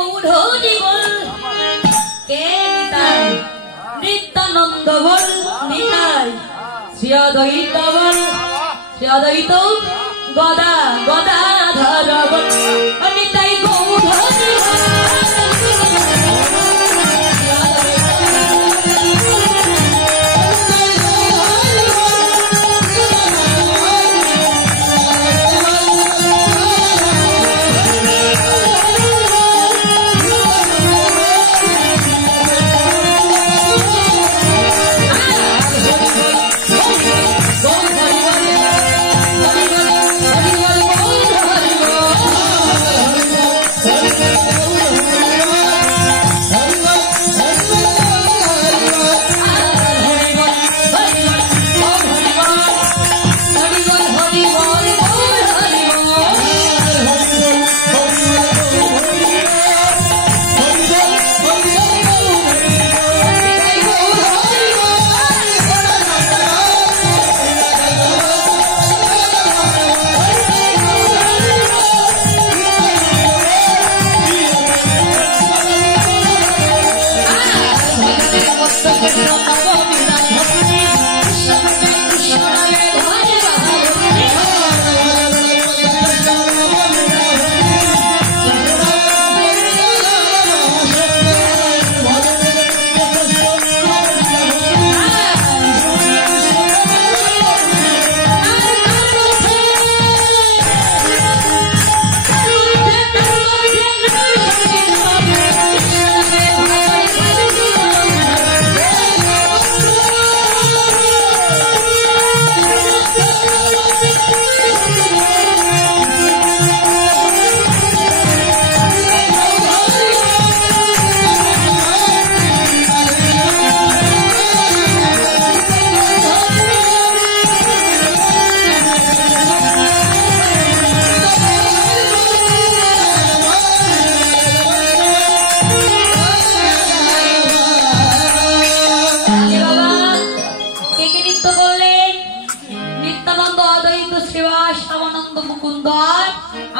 গৌড় বল কে নিতাই নিত্যানন্দ বল নিতাই শ্রী অদ্বৈত বল শ্রী অদ্বৈত গদা গদাধর বল নিতাই গৌড়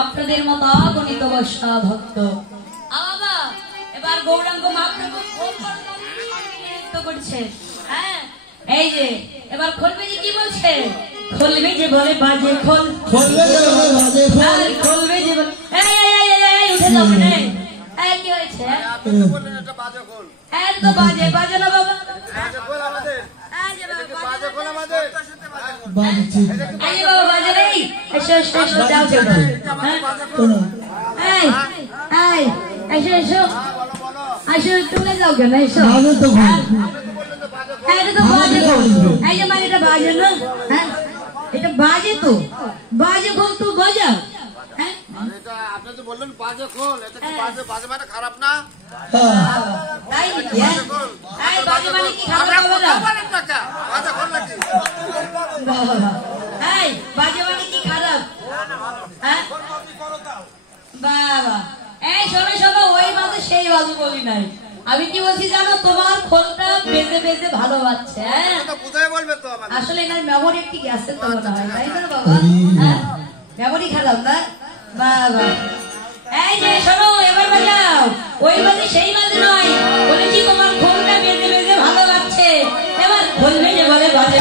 আপনাদের মতো গণিত বর্ষা ভক্ত বাবা এবার গৌরাঙ্গ মহাপ্রভু নৃত্য করছে। হ্যাঁ এই যে এবার খোলবে যে কি বলছে খোলবে যে বলে বাজে খোল খোলবে যে বলে বাজে খোল খোলবে যে বলে এই উঠে যাও না এই কি হয়েছে এটা বাজে খোল এই তো বাজে বাজে না বাবা বাজে খোল আমাদের এই যে বাজে খোল আমাদের বাজে এই বাবা বাজে রে এসো এসো যাও যাও এই এই এসো এসো আসো তুমি যাও কেন এসো বাজে তো এটা তো বাজে খোল এই যে মানে এটা বাজে না হ্যাঁ এটা বাজে তো বাজে খোল তো বাজাও হ্যাঁ এটা আপনি তো বললেন বাজে খোল এটা কি বাজে বাজে মানে খারাপ না তাই বাজে খোল এই বাজে মানে কি খারাপ হবে না বাজে খোল নাকি এই বাজে মানে কি খারাপ হ্যাঁ বাবা এই শোনো শোনো ওই বাজে সেই বাজে বলি নাই আমি কি বলছি জানো তোমার খোলটা বেজে বেজে ভালো বাজছে আসলে এনার মেমোরি একটি গ্যাসের তো মনে হয় তাই না বাবা মেমোরি খারাপ না বাবা এই যে শোনো এবার বাজাও ওই বাজে সেই বাজে নয় বলেছি তোমার খোলটা বেজে বেজে ভালো বাজছে এবার খোল বেজে বলে বাজে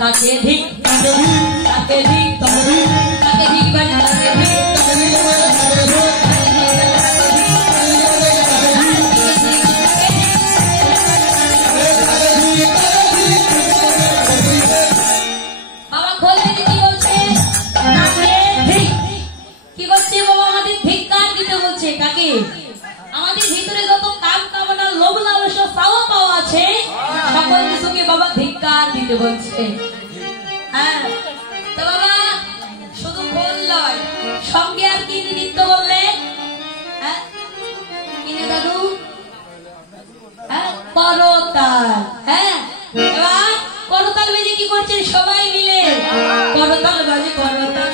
তাকে ঠিক তাকে ঠিক তাকে ঠিক বাজে তাকে ঠিক বাবা খোলে কি বলছে তাকে ঠিক কি বলছে বাবা আমাদের ধিক্কার দিতে বলছে কাকে আমাদের ভিতরে যত কাম কামনা লোভ লালসা চাওয়া পাওয়া আছে সকল কিছুকে বাবা ধিক্কার দিতে বলছে। হ্যাঁ তো বাবা শুধু খোল নয় সঙ্গে আর কি নৃত্য বললে হ্যাঁ কিনে দাদু হ্যাঁ করতাল হ্যাঁ এবার করতাল বেজে কি করছেন সবাই মিলে করতাল বাজে করতাল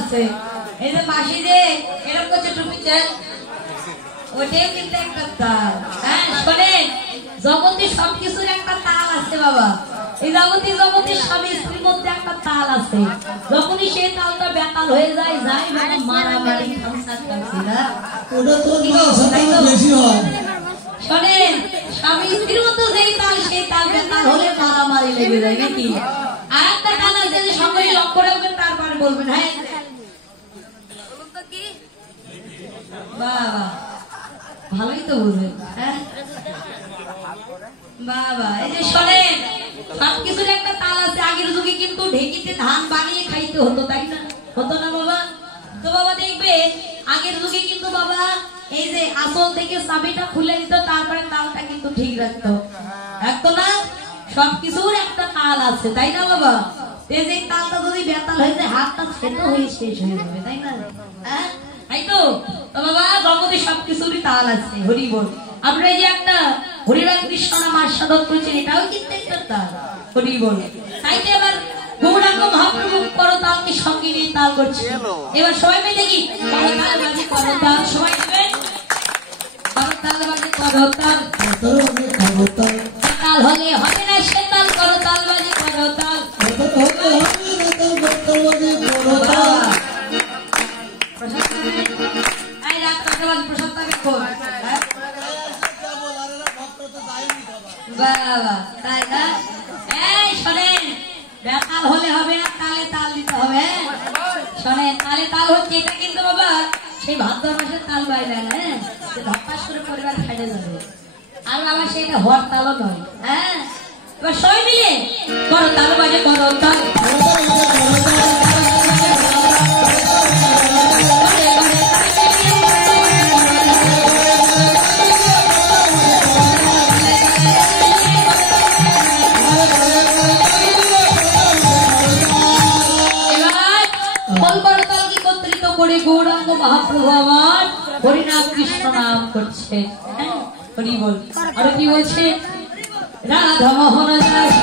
আছে। এই যে মাসি যে এরকম করছে টুপি চাল, ওটাও কিন্তু একটা তাল। হ্যাঁ শোনেন, জগতে সবকিছুর একটা তাল আছে বাবা। এই জগতের স্বামী স্ত্রীর মধ্যে একটা তাল আছে। যখনই সেই তালটা বেতাল হয়ে যায় যাই বাবা মারামারি শোনেন, স্বামী স্ত্রীর মধ্যে যেই তাল সেই তাল বেতাল হলে মারামারি লেগে যায় নাকি। আর একটা তাল আছে যে সকলে লক্ষ্য রাখবেন তারপরে বলবেন। হ্যাঁ বাবা ভালোই তো বলবেন। হ্যাঁ বাবা এই যে শোনেন, সবকিছুর একটা তাল আছে। আগের যুগে কিন্তু ঢেকিতে ধান বানিয়ে খাইতে হতো, তাই না? হতো না বাবা? তো বাবা দেখবে আগের যুগে কিন্তু বাবা এই যে আসল থেকে চাবিটা খুলে দিত, তারপরে তালটা কিন্তু ঠিক রাখতো, রাখতো না? সবকিছুর একটা তাল আছে, তাই না বাবা? এই যে তালটা যদি বেতাল হয়ে যায় হাতটা ছেটো হয়ে শেষ হয়ে যাবে, তাই না? হ্যাঁ তাই তো। তো বাবা জগতে সবকিছুরই তাল আছে। হরি বল। আমরা এই যে একটা হরিরাম কৃষ্ণ নাম আস্বাদন করছেন, এটাও কিন্তু একটা তাল। হরি বল। তাই তো এবার গৌরাঙ্গ মহাপ্রভু করতালকে সঙ্গে নিয়ে তাল করছে। এবার সবাই মিলে দেখি করতাল বাজে করতাল, সবাই দেবেন করতাল বাজে করতাল। তাল হলে হবে না সে তাল, করতাল বাজে করতাল। তাই না? এই শোনেন, বেতাল হলে হবে না, তালে তাল দিতে হবে। শোনেন, তালে তাল হচ্ছে এটা কিন্তু বাবা সেই ভাদ্র মাসের তাল বাইরে না, ধপাস করে পরিবার খাইতে যাবে। আর বাবা সেটা হওয়ার তালও নয়। হ্যাঁ এবার সবাই মিলে করো তাল বাজে করো তাল। গৌরাঙ্গ মহাপ্রভু আমার হরিনাম কৃষ্ণ নাম করছে। হরি বল। আর কি বলছে? রাধা মোহন দাস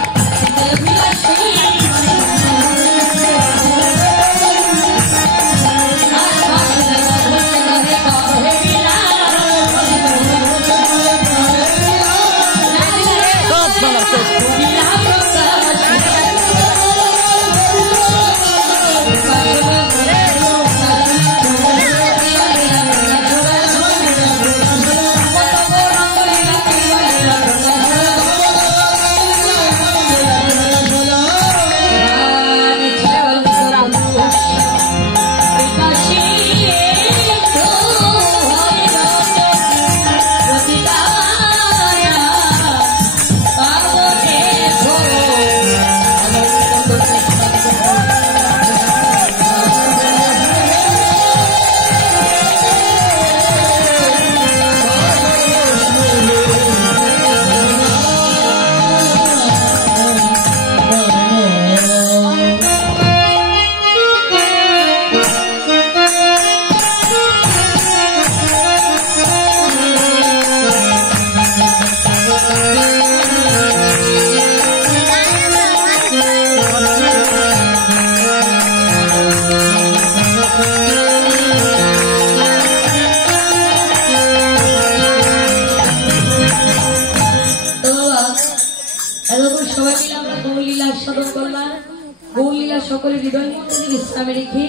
সকলের হৃদয় ইসলামে রেখে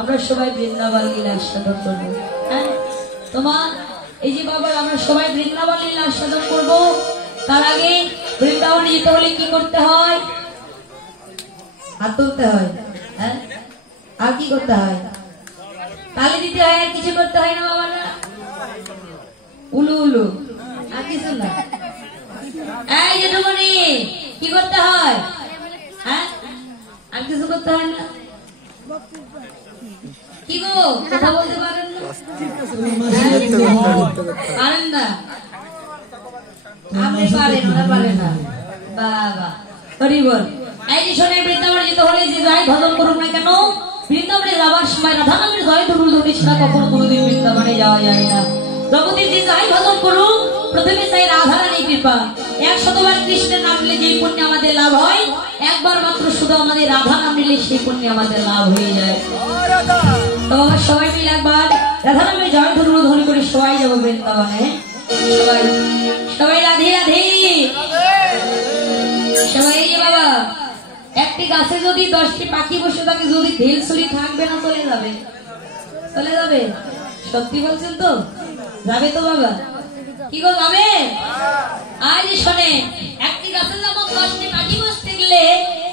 আমরা সবাই বৃন্দাবন লীলা আস্বাদন করবো। হ্যাঁ তোমার এই যে বাবা আমরা সবাই বৃন্দাবন লীলা আস্বাদন করবো। তার আগে বৃন্দাবনে যেতে হলে কি করতে হয়? হাত তুলতে হয়। হ্যাঁ আর কি করতে হয়? তালি দিতে হয়। আর কিছু করতে হয় না বাবা? না উলু উলু আর কিছু না। এই যেটুকুনি কি করতে হয়? হ্যাঁ আর কিছু করতে হয় না। কি গো কথা বলতে পারেন না? পারেন না? আপনি পারেন, ওরা পারে না। বাবা হরি বল। এই যে শোনে বৃন্দাবনে যেতে হলে যে যাই ভজন করুন না কেন, বৃন্দাবনে যাওয়ার সময় রাধা নামের জয় ধরুন ধরি ছাড়া কখনো কোনোদিন বৃন্দাবনে যাওয়া যায় না। জগতের যে যাই ভজন করুন প্রথমে চাই রাধা রানীর কৃপা। 100বার কৃষ্ণের নাম নিলে যে পুণ্য আমাদের লাভ হয়, একবার মাত্র শুধু আমাদের রাধা নাম নিলে সেই পুণ্য আমাদের লাভ হয়ে যায়। তো সবাই মিলে একবার রাধা নামে জয় ধ্বনি করে সবাই যাবো বৃন্দাবনে। সবাই সবাই রাধে রাধে। সবাই যে বাবা, একটি গাছে যদি 10টি পাখি বসে থাকে, যদি ঢেল ছুরি থাকবে না, চলে যাবে? চলে যাবে? সত্যি বলছেন তো? যাবে তো বাবা? কি গো, যাবে? আজ শোনে, একটি গাছে যেমন 10টি পাখি বসতে গেলে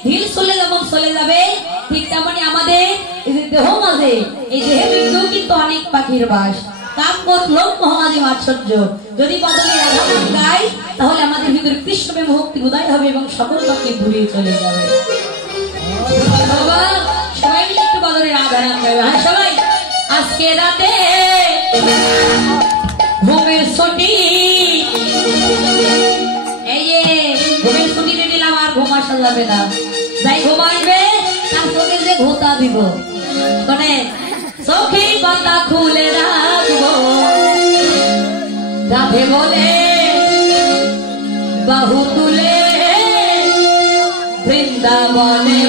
ঢিল চলে যেমন চলে যাবে, ঠিক তেমনি আমাদের এই যে দেহ মাঝে, এই দেহের মধ্যেও কিন্তু অনেক পাখির বাস। কাম কর লোক মহামাজি আশ্চর্য। যদি বদলে রাধা নাম গাই, তাহলে আমাদের ভিতরে কৃষ্ণ প্রেম ভক্তি উদয় হবে এবং সকল পাখি দূরে চলে যাবে। বাবা সবাই মিলে একটু বদলে রাধা নাম গাইবে। হ্যাঁ সবাই, আজকে রাতে ঘুমের ছুটি, এই যে ঘুমের ছুটিতে দিলাম, আর ঘুম আসা যাবে না। যাই ঘুম আসবে তার চোখে যে ঘোতা দিব, শোনে চোখে পাতা খুলে রাখবো, রাধে বলে বাহু তুলে বৃন্দাবনে।